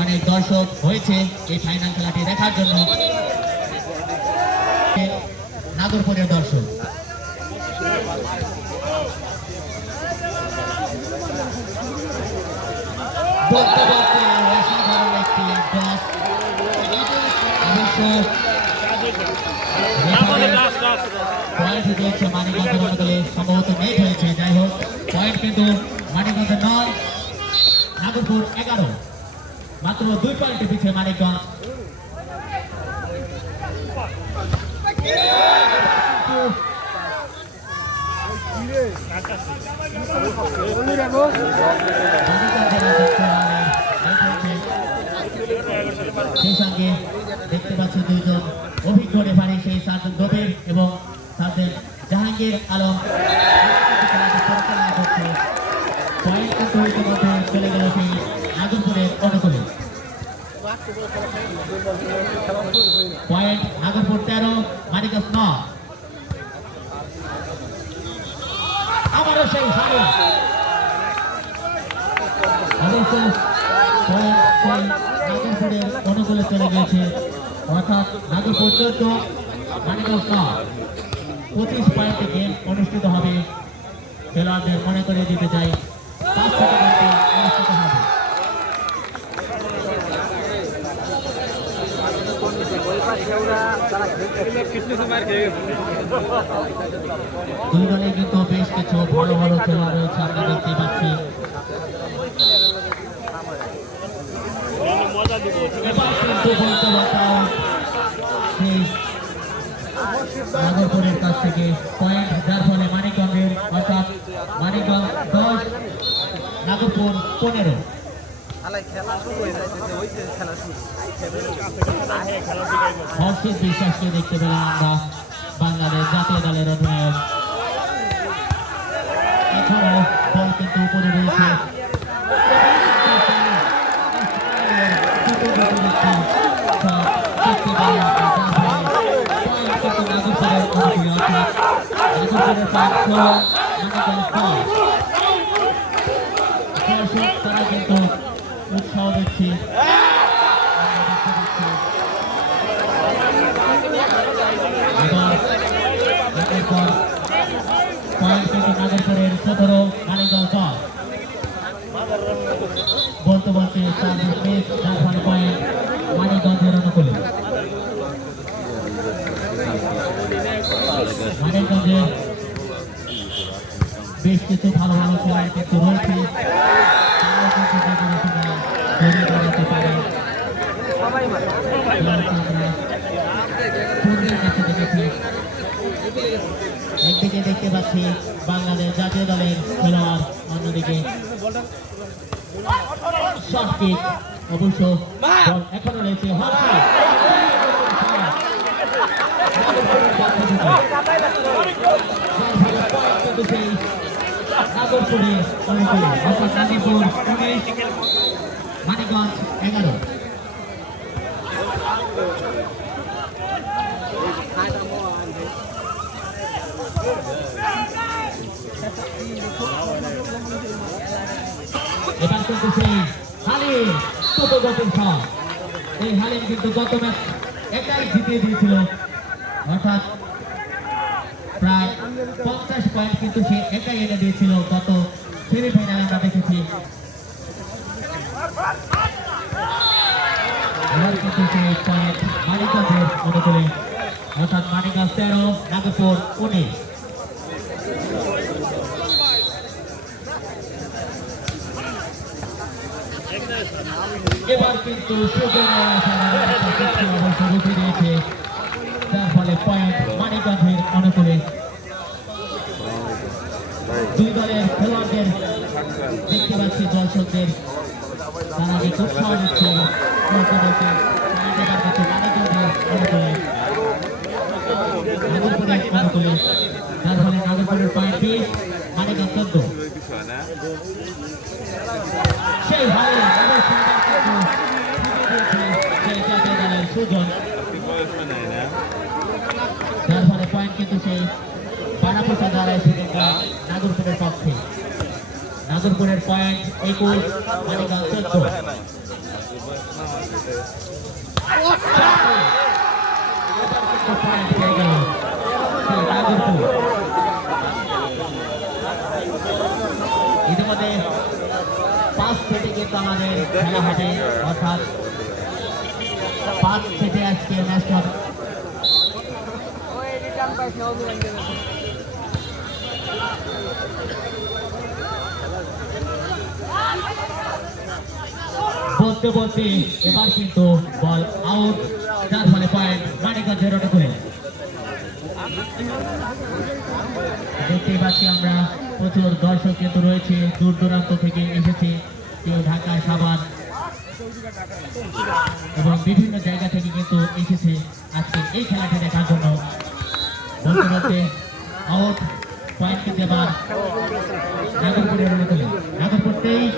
অনেক দর্শক হয়েছে এই ফাইনাল খেলাটি দেখার জন্য। নাগরপুরের দর্শক মানিকগঞ্জের অঞ্চলে সম্ভবত নেট হয়েছে। যাই হোক, পয়েন্ট কিন্তু মানিকগঞ্জের নয়, নাগরপুর 11, মাত্র 2 পয়েন্টে পিছিয়ে মানিকগঞ্জ। সেই সঙ্গে দেখতে পাচ্ছি দুইজন অভিজ্ঞ রেফারি, সেই সার্জেন দবির এবং সার্জেন জাহাঙ্গীর আলম পরিচালনা করছে। পয়েন্ট কিন্তু ইতিমধ্যে চলে গেল সেই নাগরপুরের অনুকূলে। পয়েন্ট নাগরপুর 13, মানিকগঞ্জ 9। আবারও সেই হারে নাগরপুরের অনুকূলে চলে গিয়েছে, অর্থাৎ নাগরপুর 14, মানিকগঞ্জ 9। 25 পয়েন্টে গেম অনুষ্ঠিত হবে। খেলোয়াড়দের মনে করে দিতে চাই 5 সেকেন্ডে অনুষ্ঠিত হবে। দুই দলে কিন্তু বেশ কিছু ভালো ভালো খেলোয়াড় রয়েছে, আমরা দেখতে পাচ্ছি। নাগরপুরের কাছ থেকে পয়েন্ট, যার ফলে মানিকগঞ্জের, অর্থাৎ মানিকগঞ্জ 10, নাগরপুর 15। হর্ষিত বিশ্বাসকে দেখতে পেলাম আমরা, বাংলাদেশ জাতীয় দলের অধিনায়ক। এখনো বল কিন্তু উপরে রয়েছে। তারা কিন্তু উৎসাহ দিচ্ছে। পয়েন্ট কিন্তু নাগরপুরের 17, মানিকগঞ্জ 10। বলতে বলতে 4 মিনিট, যার ফলে পয়েন্ট মানিকগঞ্জের অনুকূলে। মানিকগঞ্জের বেশ কিছু ভালো ভালো খেলোয়াড় কিন্তু রয়েছে, তারাও কিন্তু দাঁড়াতে পারে। একদিকে দেখতে পাচ্ছি বাংলাদেশ জাতীয় দলের খেলোয়াড়, অন্যদিকে শর্ট কিক, অবশ্য এখনো রয়েছে। নাগরপুরের অনুকূলে, অর্থাৎ নাগরপুর 19, মানিকগঞ্জ 11। এবার কিন্তু সেই হালিম ছোটগতির শট। এই হালিম কিন্তু গত ম্যাচ এটাই জিতিয়ে দিয়েছিল, অর্থাৎ প্রায় 50 পয়েন্ট কিন্তু সে একাই এনে দিয়েছিল গত সেমিফাইনালে আমরা দেখেছি। এবার কিন্তু সেই পয়েন্ট মানিকগঞ্জের অনুকূলে, অর্থাৎ মানিকগঞ্জ 13, নাগরপুর 19। এবার কিন্তু রুখে দিয়েছে, যার ফলে পয়েন্ট মানিকগঞ্জের অনুকূলে। দুই দলের খেলোয়াড়দের দেখতে পাচ্ছি, দর্শকদের তারা যে উৎসাহ দিচ্ছে, মানিকগঞ্জের অনুকূলে, নাগরপুরের অনুকূলে, যার ফলে নাগরপুরের পয়েন্ট 20, মানিকগঞ্জ 14। সেই হারে সুজন, যার ফলে পয়েন্ট কিন্তু সেই পয়েন্ট নাগরপুরের পক্ষে। নাগরপুরের পয়েন্ট 21, মানিকগঞ্জ 14। পয়েন্ট পেয়ে গেল নাগরপুর। ইতিমধ্যে 5 সেটে কিন্তু আমাদের খেলা হবে, অর্থাৎ 5 সেটে আজকে ম্যাচটা হবে। বলতে বলতে এবার কিন্তু বল আউট, যার ফলে পয়েন্ট মানিকগঞ্জ 0 করে। দেখতেই পাচ্ছি আমরা প্রচুর দর্শক কিন্তু রয়েছে, দূর দূরান্ত থেকে এসেছে, কেউ ঢাকা, সাভার এবং বিভিন্ন জায়গা থেকে কিন্তু এসেছে আজকে এই খেলাটি দেখার জন্য। বলতে বলতে আউট, পয়েন্ট কিন্তু এবার নাগরপুরের নাগরপুর 23,